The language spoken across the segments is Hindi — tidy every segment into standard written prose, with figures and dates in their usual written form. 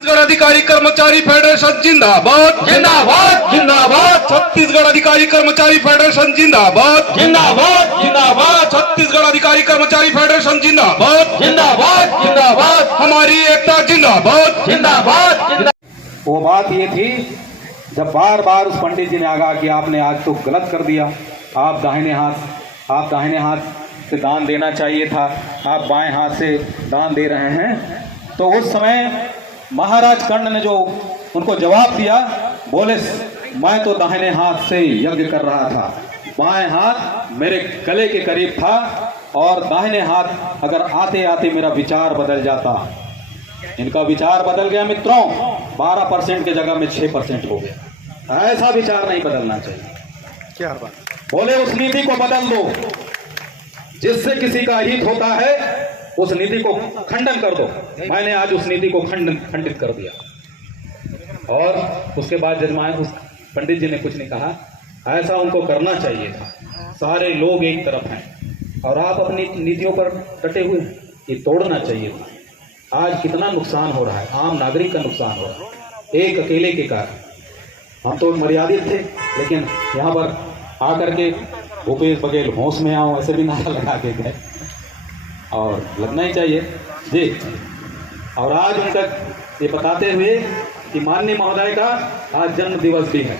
छत्तीसगढ़ अधिकारी कर्मचारी फेडरेशन जिंदाबाद जिंदाबाद जिंदाबाद छत्तीसगढ़ अधिकारी कर्मचारी फेडरेशन जिंदाबाद जिंदाबाद जिंदाबाद छत्तीसगढ़ अधिकारी कर्मचारी फेडरेशन जिंदाबाद जिंदाबाद जिंदाबाद हमारी एकता जिंदाबाद जिंदाबाद। वो बात ये थी जब बार बार उस पंडित जी ने आगाह किया आपने आज तो गलत कर दिया, आप दाहिने हाथ से दान देना चाहिए था, आप बाएं हाथ से दान दे रहे हैं। तो उस समय महाराज कर्ण ने जो उनको जवाब दिया, बोले मैं तो दाहिने हाथ से यज्ञ कर रहा था, बाएं हाथ मेरे गले के करीब था और दाहिने हाथ अगर आते आते मेरा विचार बदल जाता। इनका विचार बदल गया मित्रों, 12% के जगह में 6% हो गया। ऐसा विचार नहीं बदलना चाहिए। क्या बात। बोले उस नीति को बदल दो जिससे किसी का हित होता है, उस नीति को खंडन कर दो। मैंने आज उस नीति को खंडित कर दिया। और उसके बाद जजमान उस पंडित जी ने कुछ नहीं कहा, ऐसा उनको करना चाहिए था। सारे लोग एक तरफ हैं और आप अपनी नीतियों पर डटे हुए हैं, ये तोड़ना चाहिए था। आज कितना नुकसान हो रहा है, आम नागरिक का नुकसान हो रहा है एक अकेले के कारण। हम तो मर्यादित थे, लेकिन यहाँ पर आकर के भूपेश बघेल होश में आओ ऐसे भी नारा लगा के गए और लगना ही चाहिए जी। और आज उनका ये बताते हुए कि माननीय महोदय का आज जन्म दिवस भी है,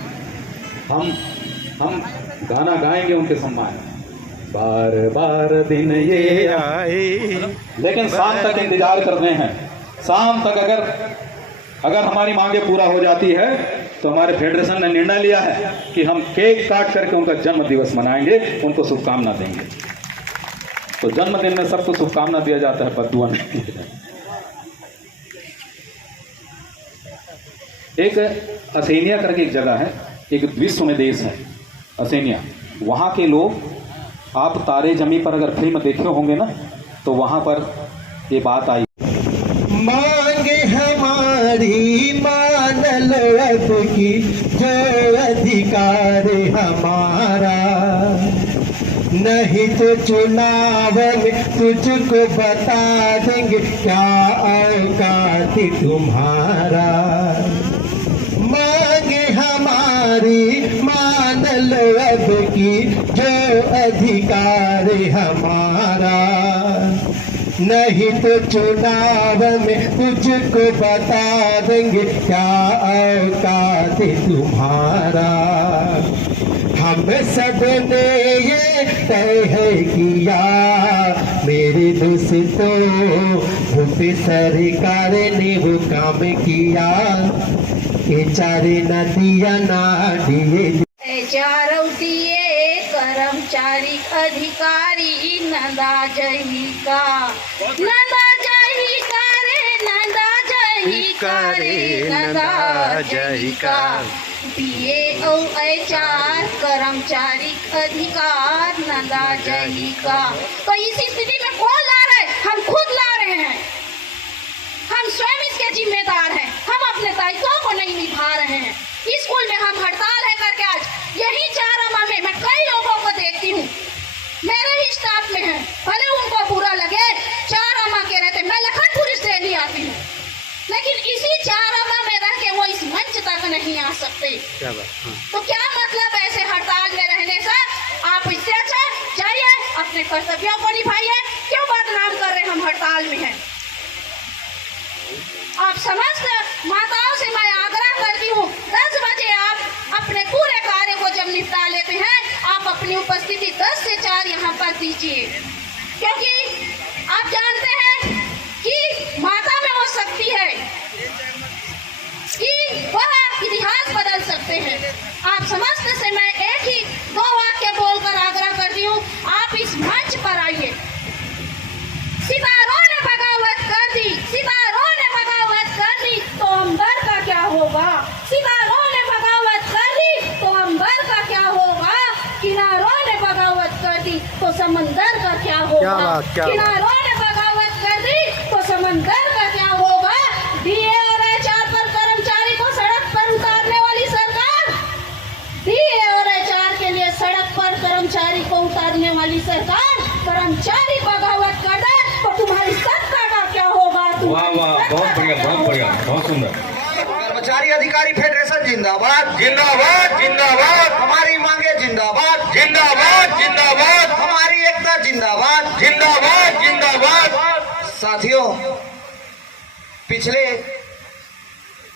हम गाना गाएंगे उनके सम्मान में। बार बार दिन ये आए, लेकिन शाम तक इंतजार कर रहे हैं। शाम तक अगर हमारी मांगे पूरा हो जाती है तो हमारे फेडरेशन ने निर्णय लिया है कि हम केक काट करके उनका जन्म दिवस मनाएंगे, उनको शुभकामना देंगे। तो जन्मदिन में सबको शुभकामना दिया जाता है, बद्दुआ नहीं। एक असेनिया करके एक जगह है, एक विश्व में देश है असेनिया। वहाँ के लोग, आप तारे जमी पर अगर फिल्म देखे होंगे ना, तो वहाँ पर ये बात आई, मांगे हमारी मानल अब की जो अधिकार हमारा, नहीं तो चुनाव में तुझको बता देंगे क्या औकात तुम्हारा। मांगे हमारी मानल अब की जो अधिकार हमारा, नहीं तो चुनाव में तुझको बता देंगे क्या औकात तुम्हारा। हम सब ने ये तय है किया मेरे दोस्तों, भूपे सरकार ने वो काम किया कि चारे नदिया ना दिए कर्मचारी अधिकारी नंदा जही का रे, नंदा जही का BA और HR कर्मचारी अधिकार नंदा जही का। तो इस स्थिति में कौन ला रहे हैं? हम खुद ला रहे हैं। हम स्वयं इसके जिम्मेदार हैं। हम अपने दायित्वों को नहीं निभा रहे हैं। स्कूल में हम हड़ताल है करके आज यही 4 अमा में मैं कई लोगों को देखती हूँ, मेरे ही स्टाफ में है, भले उनको बुरा लगे, 4 अमा के रहते मैं लखनपुर से डेली आती हूँ, लेकिन इसी 4 अमा में रह के वो इस मंच तक नहीं आ सकते। तो क्या मतलब ऐसे हड़ताल में रहने से? आप इससे अच्छा जाइए अपने कर्तव्यों को निभाइए। क्यों बदनाम कर रहे हम हड़ताल में हैं? आप समस्त माताओं से मैं आग्रह करती हूँ, 10 बजे आप अपने पूरे कार्य को जब निपटा लेते हैं, आप अपनी उपस्थिति 10 से 4 यहाँ पर दीजिए, क्योंकि आप जानते हैं कि माता में वो शक्ति है कि वह इतिहास बदल सकते हैं। आप समस्त से मैं एक ही 2 वाक्य बोलकर आग्रह करती हूँ, आप इस मंच पर आइए। सितारों ने बगावत कर दी, सितारों ने बगावत कर दी, तो अंबर का क्या होगा? सितारों ने बगावत कर दी तो अंबर का क्या होगा? किनारों ने बगावत कर दी तो समंदर का क्या होगा? किनारों ने बगावत कर दी तो समंदर का क्या होगा? DA और HR पर कर्मचारी को सड़क पर उतारने वाली सरकार, DA और HR के लिए सड़क पर कर्मचारी को उतारने वाली सरकार, कर्मचारी बगावत कर दे तो तुम्हारी सत्ता का क्या होगा? वाह वाह, बहुत बढ़िया, बहुत बढ़िया, बहुत सुंदर। कर्मचारी अधिकारी फेडरेशन जिंदाबाद जिंदाबाद जिंदाबाद हमारी मांगे जिंदाबाद जिंदाबाद जिंदाबाद हमारी एकता जिंदाबाद जिंदाबाद जिंदाबाद। साथियों, पिछले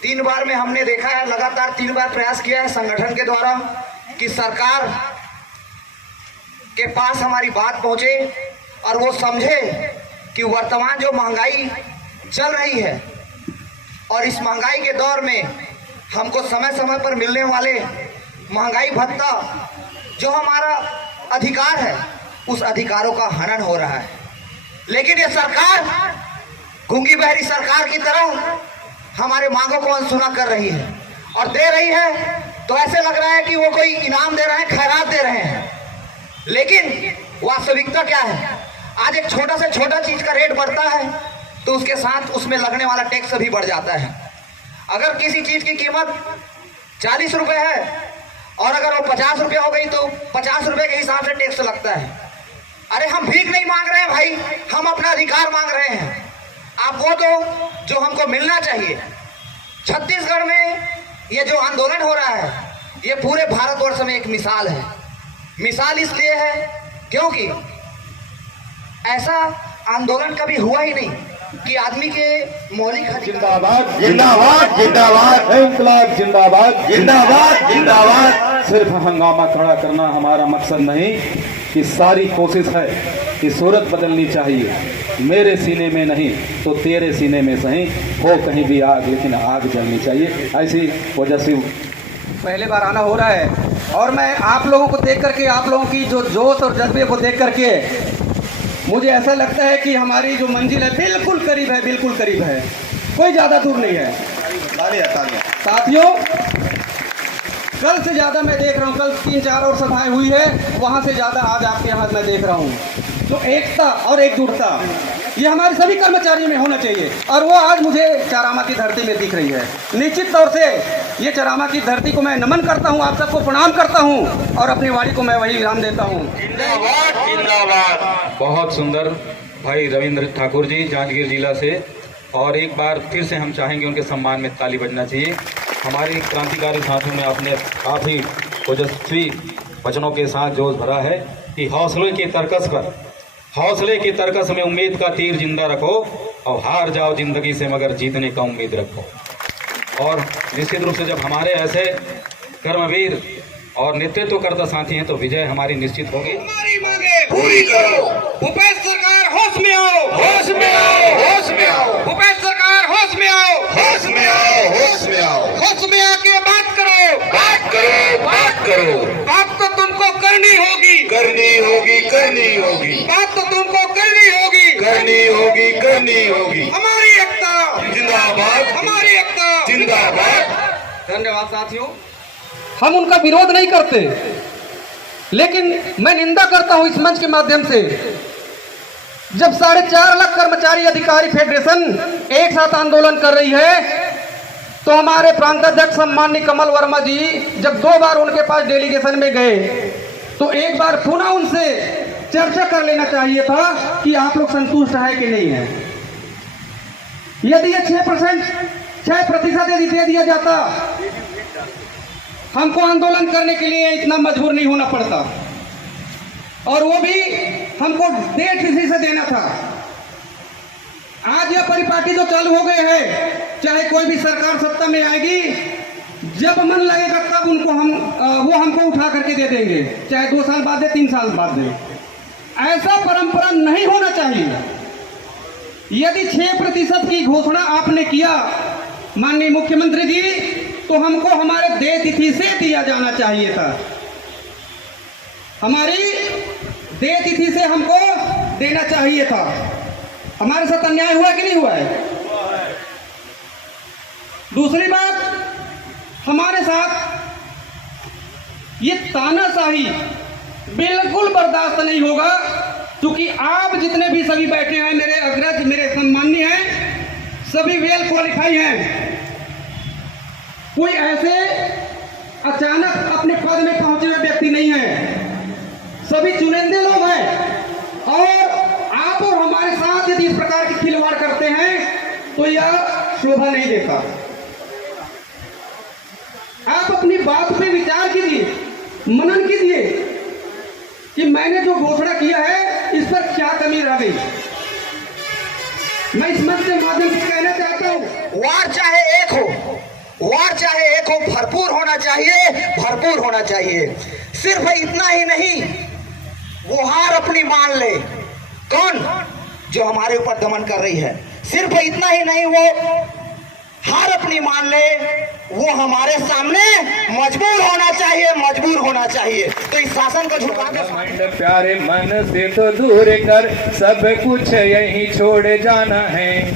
3 बार में हमने देखा है, लगातार 3 बार प्रयास किया है संगठन के द्वारा कि सरकार के पास हमारी बात पहुंचे और वो समझे कि वर्तमान जो महंगाई चल रही है और इस महंगाई के दौर में हमको समय समय पर मिलने वाले महंगाई भत्ता जो हमारा अधिकार है, उस अधिकारों का हनन हो रहा है। लेकिन ये सरकार गूंगी बहरी सरकार की तरह हमारे मांगों को अनसुना कर रही है और दे रही है तो ऐसे लग रहा है कि वो कोई इनाम दे रहे हैं, खैरात दे रहे हैं। लेकिन वास्तविकता क्या है? आज एक छोटा से छोटा चीज का रेट बढ़ता है तो उसके साथ उसमें लगने वाला टैक्स भी बढ़ जाता है। अगर किसी चीज की कीमत 40 रुपए है और अगर वो 50 रुपए हो गई तो 50 रुपए के हिसाब से टैक्स लगता है। अरे हम भीख नहीं मांग रहे हैं भाई, हम अपना अधिकार मांग रहे हैं। आप वो दो जो हमको मिलना चाहिए। छत्तीसगढ़ में ये जो आंदोलन हो रहा है ये पूरे भारतवर्ष में एक मिसाल है। मिसाल इसलिए है क्योंकि ऐसा आंदोलन कभी हुआ ही नहीं कि आदमी के मौलिक अधिकार। जिंदाबाद जिंदाबाद जिंदाबाद इंकलाब जिंदाबाद जिंदाबाद जिंदाबाद। सिर्फ हंगामा खड़ा करना हमारा मकसद नहीं, कि सारी कोशिश है कि सूरत बदलनी चाहिए। मेरे सीने में नहीं तो तेरे सीने में सही हो कहीं भी आग, लेकिन आग जलनी चाहिए। ऐसी वजह से पहले बार आना हो रहा है और मैं आप लोगों को देख करके, आप लोगों की जो जोश और जज्बे को देख करके मुझे ऐसा लगता है कि हमारी जो मंजिल है बिल्कुल करीब है, बिल्कुल करीब है, कोई ज़्यादा दूर नहीं है। साथियों, कल से ज़्यादा मैं देख रहा हूँ, कल 3-4 और सभाएं हुई है, वहाँ से ज़्यादा आज आपके यहाँ मैं देख रहा हूँ। तो एकता और एकजुटता ये हमारे सभी कर्मचारियों में होना चाहिए और वो आज मुझे चारामा की धरती में दिख रही है। निश्चित तौर से ये चारामा की धरती को मैं नमन करता हूँ, आप सबको प्रणाम करता हूँ और अपनी वाणी को मैं वही विराम देता हूँ। जिंदाबाद जिंदाबाद। बहुत सुंदर भाई रविंद्र ठाकुर जी जांजगीर जिला से, और एक बार फिर से हम चाहेंगे उनके सम्मान में ताली बजना चाहिए। हमारे क्रांतिकारी साथियों में आपने काफ़ी ओजस्वी वचनों के साथ जोश भरा है कि हौसले के तर्कस में उम्मीद का तीर जिंदा रखो और हार जाओ जिंदगी से मगर जीतने का उम्मीद रखो। और निश्चित रूप से जब हमारे ऐसे कर्मवीर और नेतृत्व करता साथी हैं तो विजय हमारी निश्चित होगी। हमारी मांगे पूरी करो। भूपेश सरकार होश में आओ, होश में आओ, होश में आओ। भूपेश सरकार होश में आओ, होश में आओ, होश में आओ। होश में आके बात करो, बात करो, बात करो। बात तो तुमको करनी होगी, करनी होगी, करनी होगी। बात तो तुमको करनी होगी, करनी होगी, करनी होगी। हमारी एकता जिंदाबाद, हमारी एकता जिंदाबाद। धन्यवाद साथियों। हम उनका विरोध नहीं करते, लेकिन मैं निंदा करता हूं इस मंच के माध्यम से। जब 4.5 लाख कर्मचारी अधिकारी फेडरेशन एक साथ आंदोलन कर रही है तो हमारे प्रांताध्यक्ष सम्माननीय कमल वर्मा जी जब 2 बार उनके पास डेलीगेशन में गए तो एक बार पुनः उनसे चर्चा कर लेना चाहिए था कि आप लोग संतुष्ट है कि नहीं है। यदि ये 6% यदि दे दिया जाता, हमको आंदोलन करने के लिए इतना मजबूर नहीं होना पड़ता, और वो भी हमको 1.5% से देना था। आज यह परिपाटी जो चालू हो गए हैं, चाहे कोई भी सरकार सत्ता में आएगी, जब मन लगेगा तब उनको वो हमको उठा करके दे देंगे, चाहे 2 साल बाद दे, 3 साल बाद दे। ऐसा परंपरा नहीं होना चाहिए। यदि 6% की घोषणा आपने किया माननीय मुख्यमंत्री जी, तो हमको हमारे देय तिथि से दिया जाना चाहिए था। हमारी देय तिथि से हमको देना चाहिए था। हमारे साथ अन्याय हुआ कि नहीं हुआ है? दूसरी बात, हमारे साथ ये तानाशाही बिल्कुल बर्दाश्त नहीं होगा, क्योंकि आप जितने भी सभी बैठे हैं, मेरे अग्रज, मेरे सम्माननीय हैं, सभी वेल क्वालिफाई हैं। कोई ऐसे अचानक अपने पद में पहुंचे हुए व्यक्ति नहीं है, सभी चुनिंदे लोग हैं। और आप और हमारे साथ यदि इस प्रकार की खिलवाड़ करते हैं तो यह शोभा नहीं देता। अपनी बात पे विचार कीजिए, मनन कीजिए कि मैंने जो घोषणा किया है इस पर क्या कमी रह गई। मैं इस मंच के माध्यम से कहना चाहता हूँ, वार चाहे एक हो, वार चाहे एक हो, भरपूर होना चाहिए, भरपूर होना चाहिए। सिर्फ इतना ही नहीं, वो हार अपनी मान ले, कौन? जो हमारे ऊपर दमन कर रही है। सिर्फ इतना ही नहीं, वो हार अपनी मान ले, वो हमारे सामने मजबूर होना चाहिए, मजबूर होना चाहिए। तो इस शासन को झुका के घमंड प्यारे मन से तो दूर कर, सब कुछ यहीं छोड़ जाना है।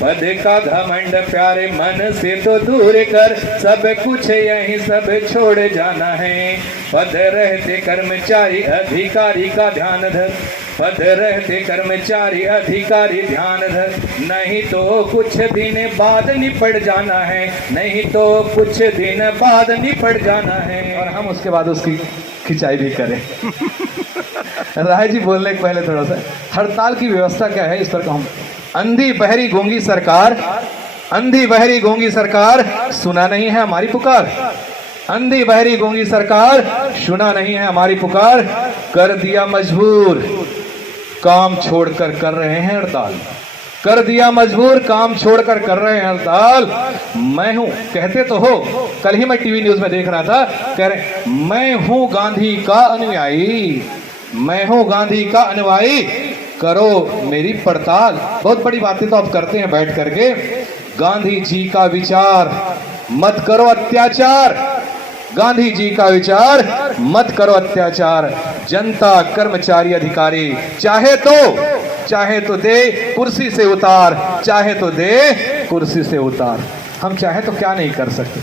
पद का घमंड प्यारे मन से तो दूर कर, सब कुछ यहीं सब छोड़ जाना है। पद रहते कर्मचारी अधिकारी का ध्यान धर, पद रहते कर्मचारी अधिकारी ध्यान धर, नहीं तो कुछ दिन बाद निपट जाना है, नहीं तो कुछ दिन बाद निपट जाना है। और हम उसके बाद उसकी खिंचाई भी करें। राय जी बोलने के पहले थोड़ा सा हड़ताल की व्यवस्था क्या है इस पर कहूँ। अंधी बहरी गूंगी सरकार, अंधी बहरी गूंगी सरकार, सुना नहीं है हमारी पुकार। अंधी बहरी गूंगी सरकार, सुना नहीं है हमारी पुकार। कर दिया मजबूर, काम छोड़कर कर रहे हैं हड़ताल। कर दिया मजबूर, काम छोड़कर कर रहे हैं हड़ताल। मैं हूं, कहते तो हो, कल ही मैं टीवी न्यूज में देख रहा था, कह रहे मैं हूं गांधी का अनुयायी, मैं हूं गांधी का अनुयायी, करो मेरी पड़ताल। बहुत बड़ी बातें तो आप करते हैं बैठ करके। गांधी जी का विचार, मत करो अत्याचार। गांधी जी का विचार, मत करो अत्याचार। जनता कर्मचारी अधिकारी चाहे तो दे कुर्सी से उतार, चाहे तो दे कुर्सी से उतार। हम चाहे तो क्या नहीं कर सकते।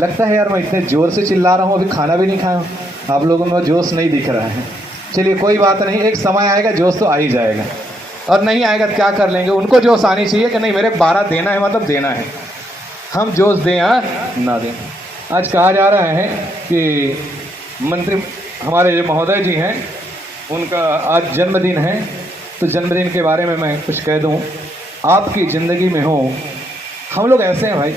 लगता है यार मैं इतने जोर से चिल्ला रहा हूं, अभी खाना भी नहीं खाया हूं, आप लोगों में जोश नहीं दिख रहा है। चलिए कोई बात नहीं, एक समय आएगा जोश तो आ ही जाएगा, और नहीं आएगा तो क्या कर लेंगे। उनको जोश आनी चाहिए कि नहीं मेरे 12 देना है, मतलब देना है। हम जोश दें या ना दें। आज कहा जा रहा है कि मंत्री हमारे जो महोदय जी हैं उनका आज जन्मदिन है, तो जन्मदिन के बारे में मैं कुछ कह दूं। आपकी ज़िंदगी में हो, हम लोग ऐसे हैं भाई,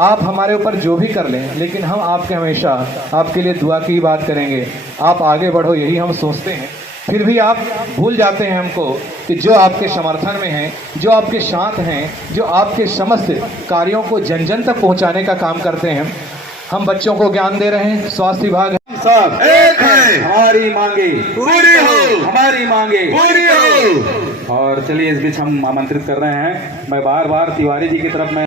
आप हमारे ऊपर जो भी कर लें, लेकिन हम आपके हमेशा आपके लिए दुआ की बात करेंगे, आप आगे बढ़ो यही हम सोचते हैं। फिर भी आप भूल जाते हैं हमको कि जो आपके समर्थन में हैं, जो आपके साथ हैं, जो आपके समस्त कार्यों को जन जन तक पहुंचाने का काम करते हैं। हम बच्चों को ज्ञान दे रहे हैं, स्वास्थ्य विभाग साहब एक है, हमारी मांगे पूरी हो, हमारी मांगे पूरी हो। और चलिए इस बीच हम आमंत्रित कर रहे हैं, मैं बार बार तिवारी जी की तरफ मैं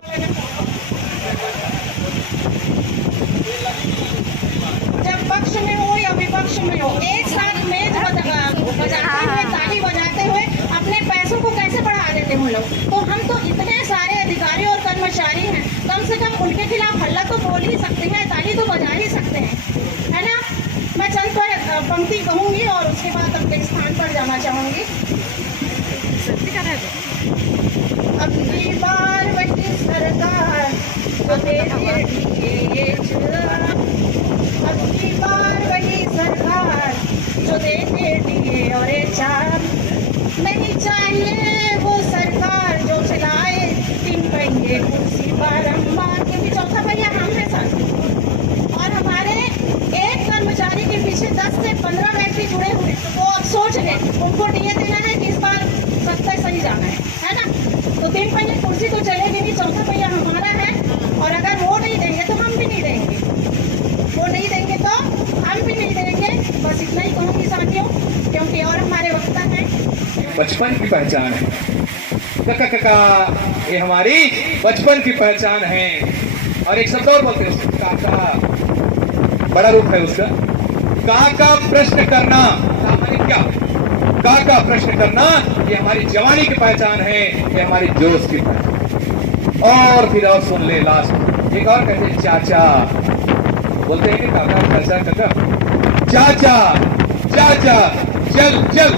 जब पक्ष में हो या विपक्ष में हो, एक साथ मेज बजाते हुए, ताली बजाते हुए अपने पैसों को कैसे बढ़ा देते हैं लोग। तो हम तो इतने सारे अधिकारी और कर्मचारी हैं, कम से कम उनके खिलाफ हल्ला तो बोल ही सकते हैं, ताली तो बजा ही सकते हैं, है ना। मैं चंद पर पंक्ति कहूंगी और उसके बाद अपने स्थान पर जाना चाहूंगी। अब की बार वही सरकार अब की बार वही सरकार जो देते दिए और चार। नहीं चाहिए वो सरकार जो चलाए 3 पहिए कुर्सी बारंबार, क्योंकि चौथा पहिया हम है साथ। और हमारे एक कर्मचारी के पीछे 10 से 15 व्यक्ति जुड़े हुए, तो वो अब सोच लें उनको डीए देना है कि इस बार सत्ता सही जाना है ना। तो 3 पहिए कुर्सी तो चलेगी नहीं, चौथा पहिया हमारा है। और अगर वो नहीं देंगे तो हम भी नहीं देंगे, वो नहीं देंगे तो हम भी नहीं देंगे। बस इतना ही कहूँगी साथियों, क्योंकि और हमारे वक्ता हैं। बचपन की पहचान है, काका ये हमारी बचपन की पहचान है। और एक शब्द और बोलते हैं काका, बड़ा रूप है उसका। काका प्रश्न करना, माने क्या? काका प्रश्न करना, ये हमारी जवानी की पहचान है, ये हमारी जोश की पहचान। और फिर और सुन ले लास्ट एक और कहते हैं चाचा, बोलते हैं कि काका चाचा काका, चाचा चाचा चल चल,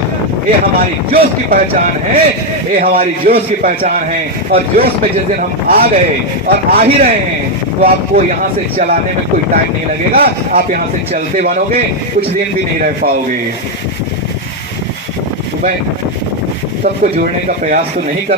ये हमारी जोश की पहचान है, ये हमारी जोश की पहचान है। और जोश में जिस दिन हम आ गए और आ ही रहे हैं, तो आपको यहाँ से चलाने में कोई टाइम नहीं लगेगा, आप यहाँ से चलते बनोगे, कुछ दिन भी नहीं रह पाओगे। तो मैं सबको जोड़ने का प्रयास तो नहीं कर